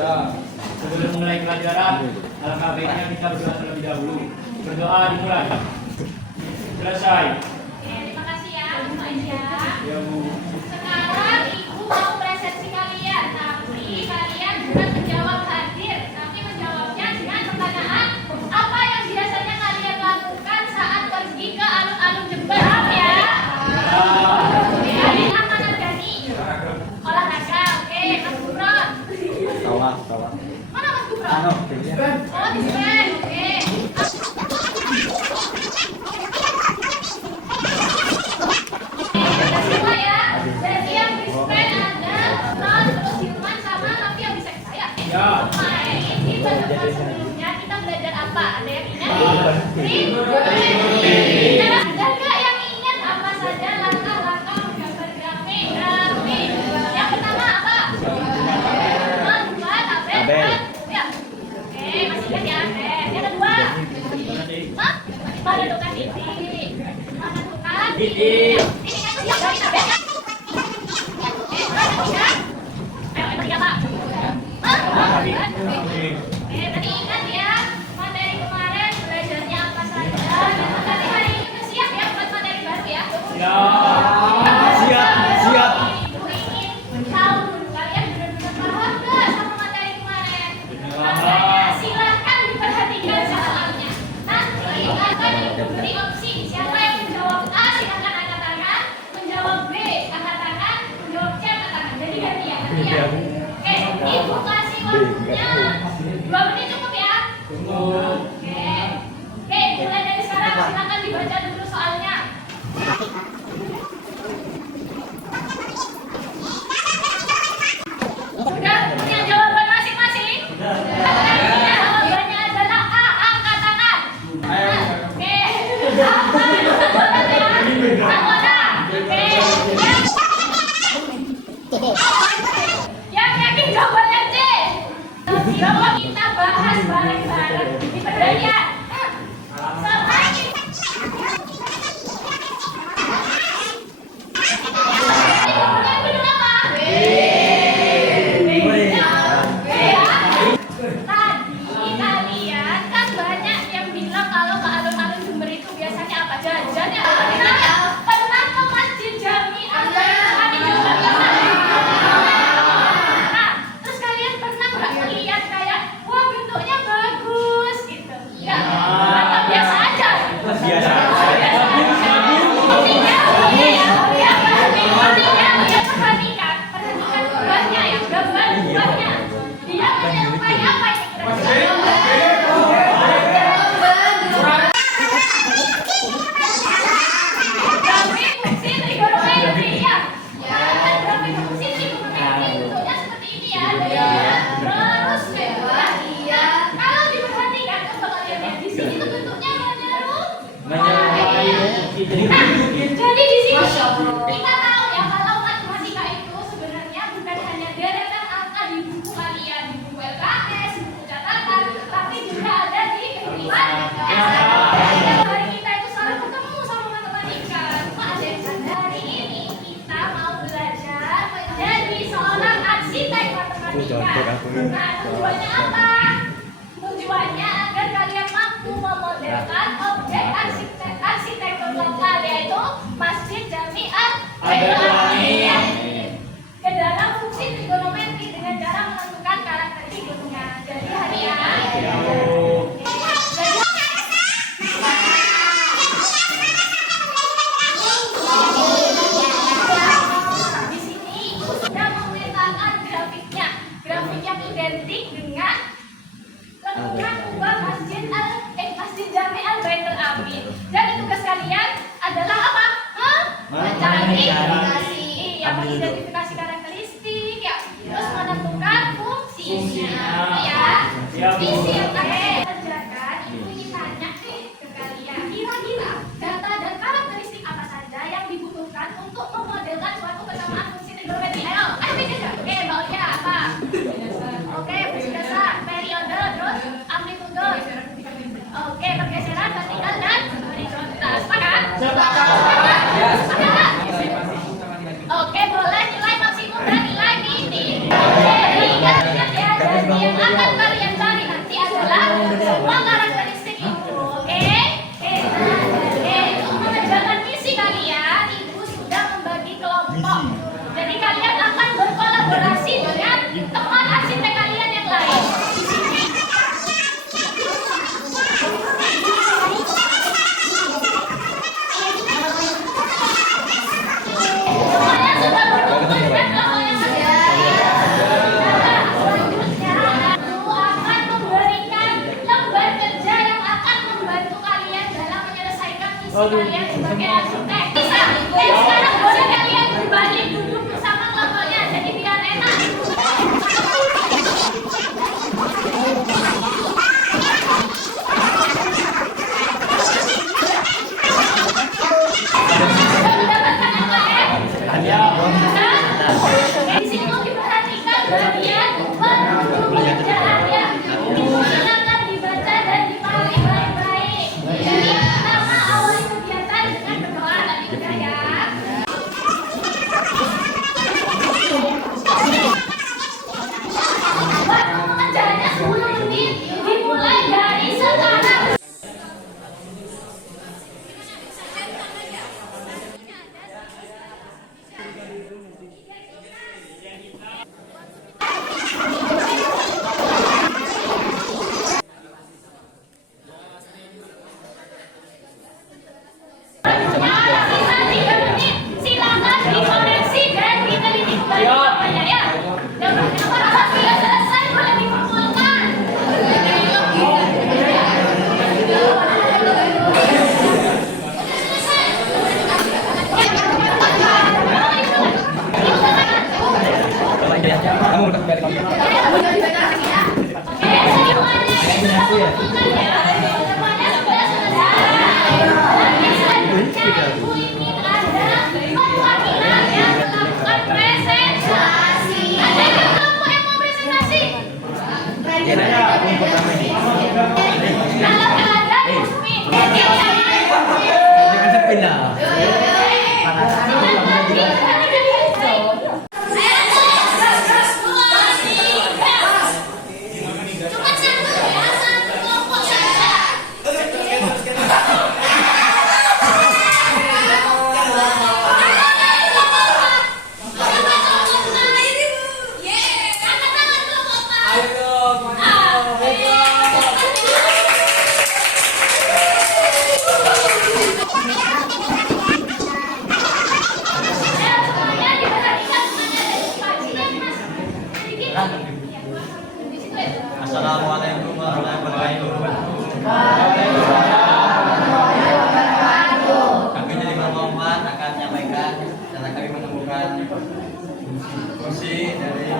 Ya. Sebelum mulai pelajaran, alangkah baiknya kita berdoa terlebih dahulu. Berdoa dimulai. Selesai. Oke, terima kasih ya, Bu Maja. Ya, Bu. Sekarang Ibu mau presentasi kalian, tapi kalian bukan menjawab hadir, tapi menjawabnya dengan pertanyaan apa yang biasanya kalian lakukan saat pergi ke alun-alun Jember, ya? Oke, hari amanat Gani. Olahraga, oke, Mas Gufron. Tawa. Mana Mas Gufron? Oh, dispen, oke. Semua ya. Jadi yang dispen ada Ron, terus Hilman sama Novi yang bisa saya. Ya. Kemarin di pertemuan sebelumnya kita belajar apa? Ada yang ingat? Ada nggak yang ingat apa saja langkah-langkah menggambar grafik? Yang pertama apa? Membuat tabel. Ya. Oke, masih ingat ya? Yang kedua? Hah? Mana tukang titik? Mana tukang titik? Ini kan tuh yang dari tabel kan? Tadi ingat ya, materi kemarin belajarnya apa saja. Nanti hari ini udah siap ya buat materi baru ya. Siap. Ibu ingin tahu dulu kalian benar-benar paham nggak sama materi kemarin? Makanya silahkan diperhatikan soalnya. Nanti akan diberi opsi. Siapa yang menjawab A silahkan angkat tangan, menjawab B angkat tangan, menjawab C angkat tangan. Jadi gantian. Oke, Ibu kasih waktunya 2 menit cukup ya? Oke, mulai dari sekarang silakan dibaca dulu soalnya. Udah punya jawaban masing-masing? Artinya jawabannya adalah A, angkat tangan. Oke, yang yakin jawabannya C. Coba kita bahas bareng-bareng di pertanyaan. Tadi kalian kan banyak yang bilang kalau ke alun-alun Jember itu biasanya apa? Jajan ya? Pernah ke Masjid Jami atau Kami juga pernah? Nah, terus kalian pernah nggak melihat kayak wah bentuknya bagus gitu? Ya, atau biasa aja? Biasa. Perhatikan buahnya ya, gambar buahnya. Dia menyerupai apa ini kira-kira? Grafik fungsi trigonometri ya. Kan grafik fungsi trigonometri bentuknya seperti ini ya. Terus kalau diperhatikan coba kalian lihat di sini tuh bentuknya menyerupai. Jadi di sini kita tahu ya kalau matematika itu sebenarnya bukan hanya deretan angka di buku kalian, di buku LKS, di buku catatan, tapi juga ada di kehidupan sehari-hari. Hari kita itu selalu ketemu sama matematika. Cuma ada yang hari ini kita mau belajar menjadi seorang arsitek matematika. Nah, tujuannya apa? Tujuannya agar kalian mampu memodelkan objek arsitektur lokal yaitu Masjid Jami Al-Baitul Amin ke dalam fungsi trigonometri dengan cara menentukan karakteristiknya. Jadi hari di sini sudah memetakan grafiknya, grafik yang identik dengan lengkungan ubah Masjid Jami Al-Baitul Amin. Jadi tugas kalian adalah apa? Mencari mengidentifikasi karakteristik ya, terus menentukan fungsinya ya. Visi yang kalian kerjakan itu ingin tanya ke kalian, kira-kira data dan karakteristik apa saja yang dibutuhkan untuk memodelkan suatu kesamaan fungsi trigonometri. Ayo pikir. Oke, Mbak apa? Oke, fungsi dasar, periode, terus amplitudo. Oke, pergeseran vertikal dan horizontal. Sepakat? Sepakat? Oke, boleh nilai maksimum dan nilai minimum. Oke, ingat ya. Jadi kalian sebagai arsitek. Bisa. Dan sekarang boleh kalian berbalik duduk bersama kelompoknya. Jadi biar enak. Sudah mendapatkan LKM? Di sini mau diperhatikan bagian penduduk kerjaannya. Silakan dibaca dan dipahami baik-baik. Jadi pertama awali kegiatan dengan berdoa tadi udah ya. Waktu mengerjakannya 10 menit dimulai dari sekarang. Silakan dikoreksi dan diteliti kembali jawabannya ya. Dan apabila selesai boleh dikumpulkan. Kamu udah balik kamu. Oke, semuanya sudah mengumpulkan ya. Semuanya sudah selesai. Nanti selanjutnya Ibu ingin ada perwakilan yang melakukan presentasi. Ada yang kamu yang mau presentasi? Kalau nggak ada, Usmi. Jangan sepindah. Assalamualaikum warahmatullahi wabarakatuh. Kami dari Muhammad akan menyampaikan cara kami menemukan fungsi dari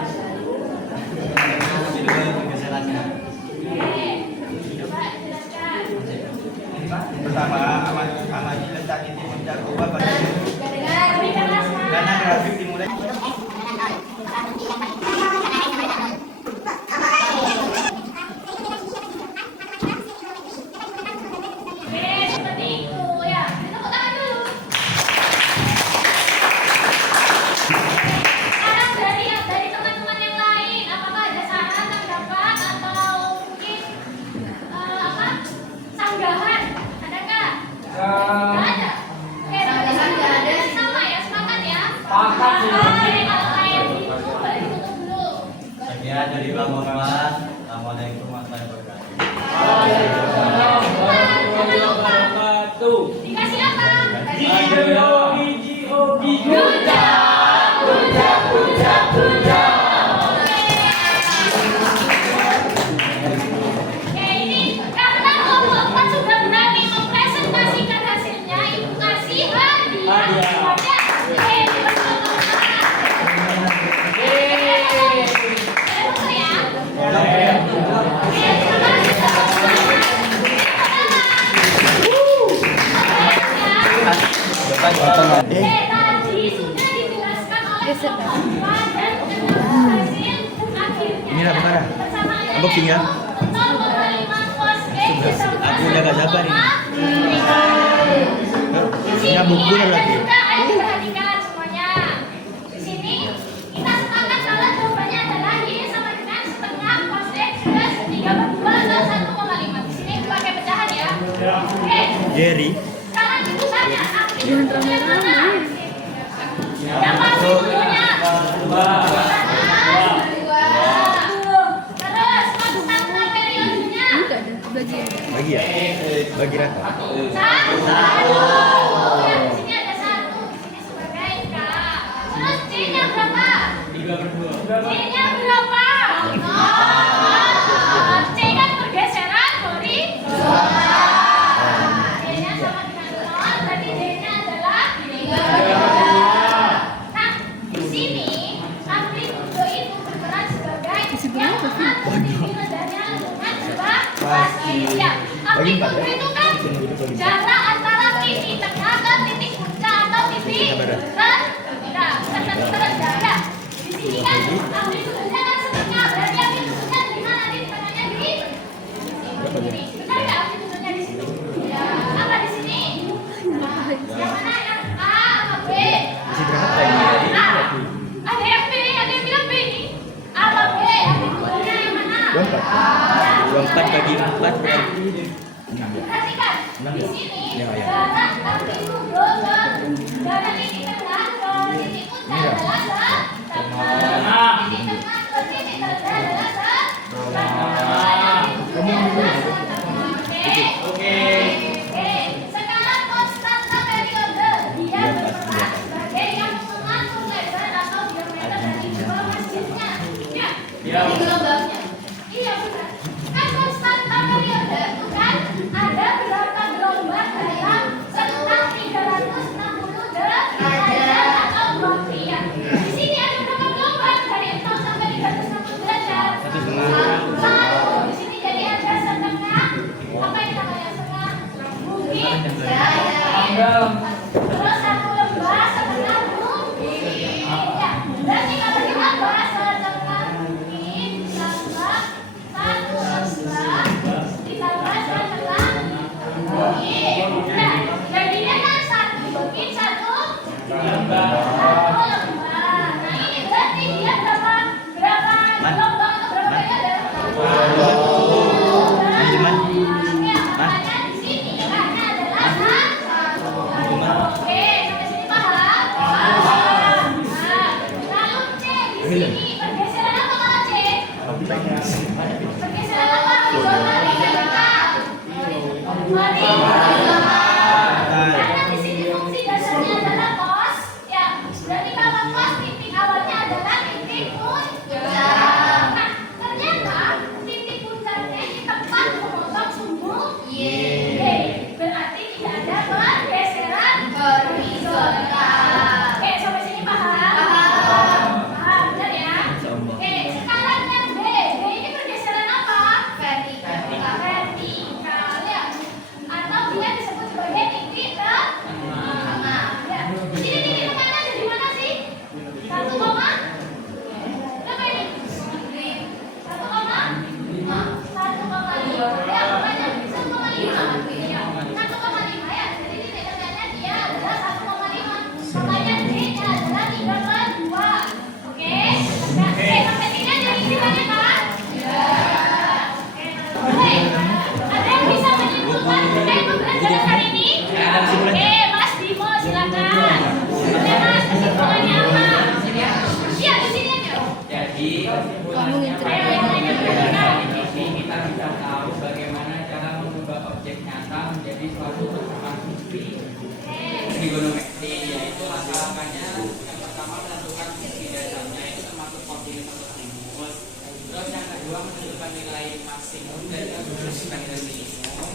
pergeserannya. Pertama, amati letak titik puncak kubah pada dana grafik dimulai. Sekian dari Bang Muhammad. Assalamualaikum warahmatullahi wabarakatuh. Dikasih apa? Oke, ini karena kelompok sudah berani mempresentasikan hasilnya, Ibu kasih hadiah. Tadi sudah dijelaskan oleh Bapak dan hasil akhirnya bersama Unboxing ya. untuk menerima postcase Aku udah gak sabar ini. Ya buku lagi. Ayo perhatikan semuanya. Di sini kita sepakat kalau jawabannya adalah Y sama dengan setengah cosec plus 3/2 atau 1,5. Di sini pakai pecahan ya. Oke. Jerry. Sekarang ibu tanya, aktivitasnya mana? Yang pasti dulunya. Terus konstanta periodenya. Bagi ya? Bagi rata. Satu. Ya, di sini ada 1. Di sini sebagai K. Terus C-nya berapa? 3/2. C-nya berapa? 0. C kan pergeseran horizontal. C-nya sama dengan 0. Bagi empat, ya? itu kan jarak antara titik tengah ke titik puncak atau titik terendah. Bukan satu terendah ya. Di sini kan amplitudenya kan setengah. Berarti amplitudenya di mana? Di tengahnya di sini. Benar ya amplitudenya di sini? Apa di sini? Yang mana? Yang A apa B? Isi berapa ini? A. Ada yang B, ada yang bilang B ini. A apa B? Amplitudenya yang mana? 24 bagi 4 berarti 6 ya? Perhatikan, Enam di ya? sini Ya, ya. jarak amplitudo dari titik tengah ke titik puncak adalah setengah. Titik tengah ke titik terendah adalah setengah. Oke. Sekarang konstanta periode dia berperan sebagai yang mengatur lebar atau diameter dari dua masjidnya. Ya. Ya. Ini gelombangnya. Iya benar. Kan konstanta periode itu kan ada berapa gelombang dalam sekitar 360 derajat atau 2 pi ya. Di sini ada berapa gelombang dari 0 sampai 360 derajat? Satu. Di sini jadi ada setengah. Apa yang namanya setengah? Mungkin. Ya. Terus satu lembah setengah mungkin. Ya. Berarti kalau ditambah setengah mungkin ditambah satu lembah ditambah setengah mungkin. Nah, jadinya kan satu mungkin satu lembah. Nah, ini berarti dia berapa gelombang atau berapa periode? Anjuman. Ya, makanya di sini karena adalah satu. Oke, sampai sini paham? Paham. Nah, lalu C di sini pergeseran apa kalau C? Pergeseran apa? Horizontal vertikal. Karena di sini fungsi dasarnya adalah cos, ya. Berarti kalau cos titik awalnya adalah titik puncak. Nah, ternyata titik puncaknya di tempat memotong sumbu Y. Berarti tidak ada pergeseran horizontal. Oke, sampai sini paham? Paham, benar ya? Oke, sekarang yang B. B ini pergeseran apa? Vertikal ya. Atau dia disebut sebagai titik tengah. Ya. Di sini titik tengahnya ada di mana sih? 1, berapa ini? 1,5. Ya, makanya 1,5. Ya, 1,5 ya. Jadi titik tengahnya dia adalah 1,5. Makanya D-nya adalah 3/2. Oke? Nah, sampai sini ada hitungannya kan? Ya. Oke. Ada yang bisa menyimpulkan terkait pembelajaran hari ini? Oke, Mas Bimo silakan. Oke, Mas, kesimpulannya apa? Iya, di sini aja. Jadi kesimpulannya di sini kita bisa tahu bagaimana cara mengubah objek nyata menjadi suatu persamaan fungsi trigonometri, yaitu langkah-langkahnya yang pertama menentukan fungsi dasarnya itu termasuk kosinus atau sinus. Terus yang kedua menentukan nilai maksimum dan menentukan nilai minimum.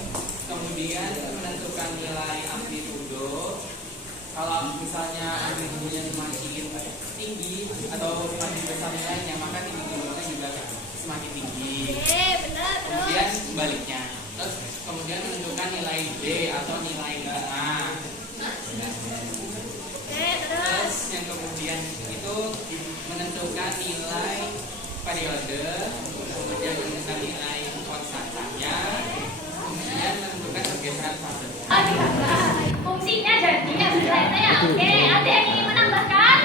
Kemudian menentukan nilai amplitudo. Kalau misalnya amplitudonya semakin tinggi atau semakin besar nilainya, maka tinggi-tingginya juga semakin tinggi. Benar, Kemudian sebaliknya. Terus kemudian menentukan nilai D atau nilai gamma. Terus yang kemudian itu menentukan nilai periode, kemudian menentukan nilai konstantanya, kemudian menentukan pergeseran fase. Fungsinya jadi yang sederhana. Oke, ada yang ingin menambahkan?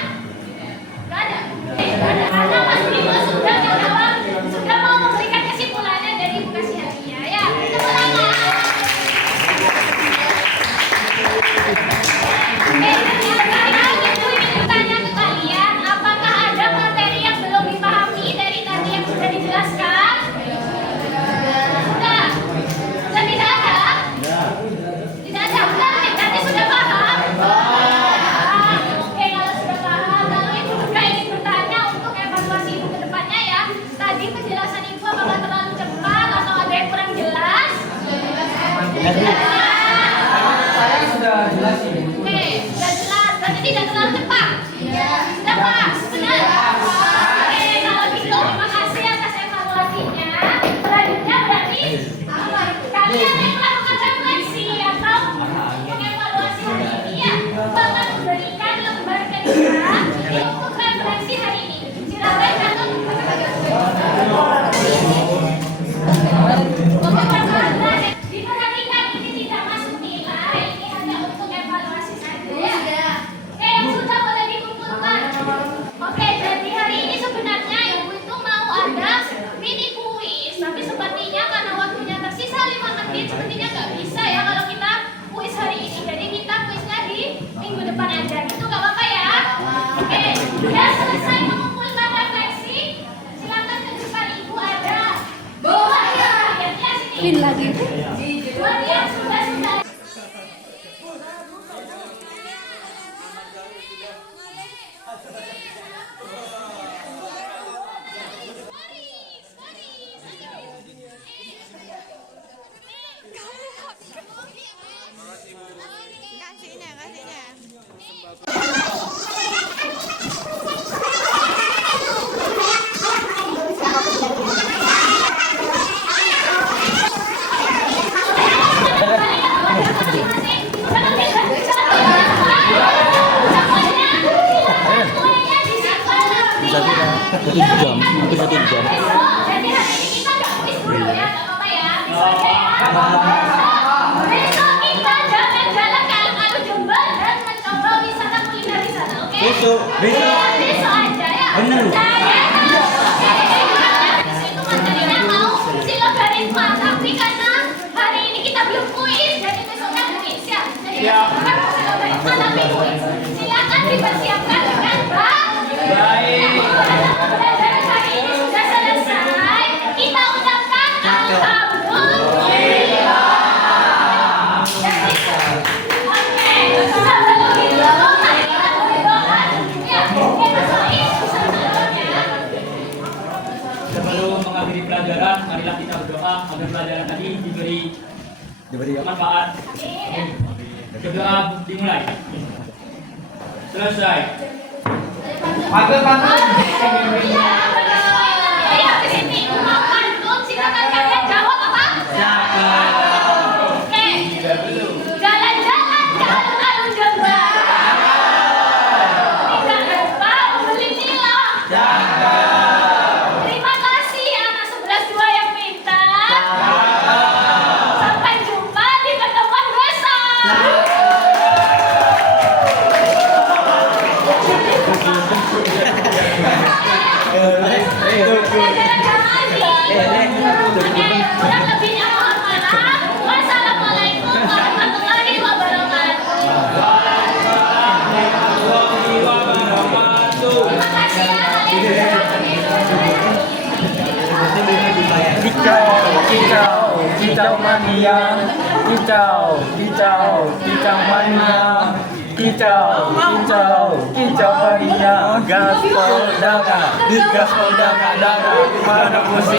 Gak ada. Karena Mas Bimo sudah menjawab, sudah mau memberikan kesimpulannya dari buku kasih hadiah. Ya, tepuk tangan. Oke, sekali lagi Bu ingin bertanya ke kalian, apakah ada materi yang belum dipahami dari tadi yang sudah dijelaskan? Sudah? Sudah tidak ada? Tidak ada, benar nih, berarti sudah paham? Oke, kalau sudah paham, lalu Ibu juga ingin bertanya untuk evaluasi Ibu ke depannya ya. Tadi penjelasan Ibu apakah terlalu cepat atau ada yang kurang jelas? Saya sudah jelas ini. Oke, sudah jelas, berarti tidak terlalu cepat? Sudah pas, benar? Oke, kalau gitu terima kasih atas evaluasinya. Selanjutnya berarti kalian yang telah Pin lagi. Sudah. Satu jam, hampir 1 jam. Jadi hari ini kita nggak kuis dulu ya, nggak apa-apa ya. Besok aja ya. Besok kita jalan-jalan ke alun-alun Jember dan mencoba wisata kuliner di sana, oke? Besok. Besok aja ya. Bener. Itu materinya mau silogaritma, tapi karena hari ini kita belum kuis, jadi besoknya kuis ya. Jadi bukan silogaritma tapi kuis. Silakan dipersiapkan dengan baik. Pelajaran hari ini sudah selesai. Kita ucapkan alhamdulillah. Oke, sebelum itu mari kita berdoa. Ya, kita soal Sebelum mengakhiri pelajaran, marilah kita berdoa agar pelajaran tadi diberi manfaat. Berdoa dimulai. Selesai. habis ini mau pantun, silakan kalian jawab apa? Oke. Jalan-jalan ke alun-alun Jember. Tidak lupa membeli tilak. Terima kasih anak 11-2 yang pintar. Sampai jumpa di pertemuan besok. Kurang lebihnya mohon maaf. Wassalamualaikum warahmatullahi wabarakatuh. Terima kasih ya. Kicau mania, kicau mania, kicau mania, gaspol daga, mana musik.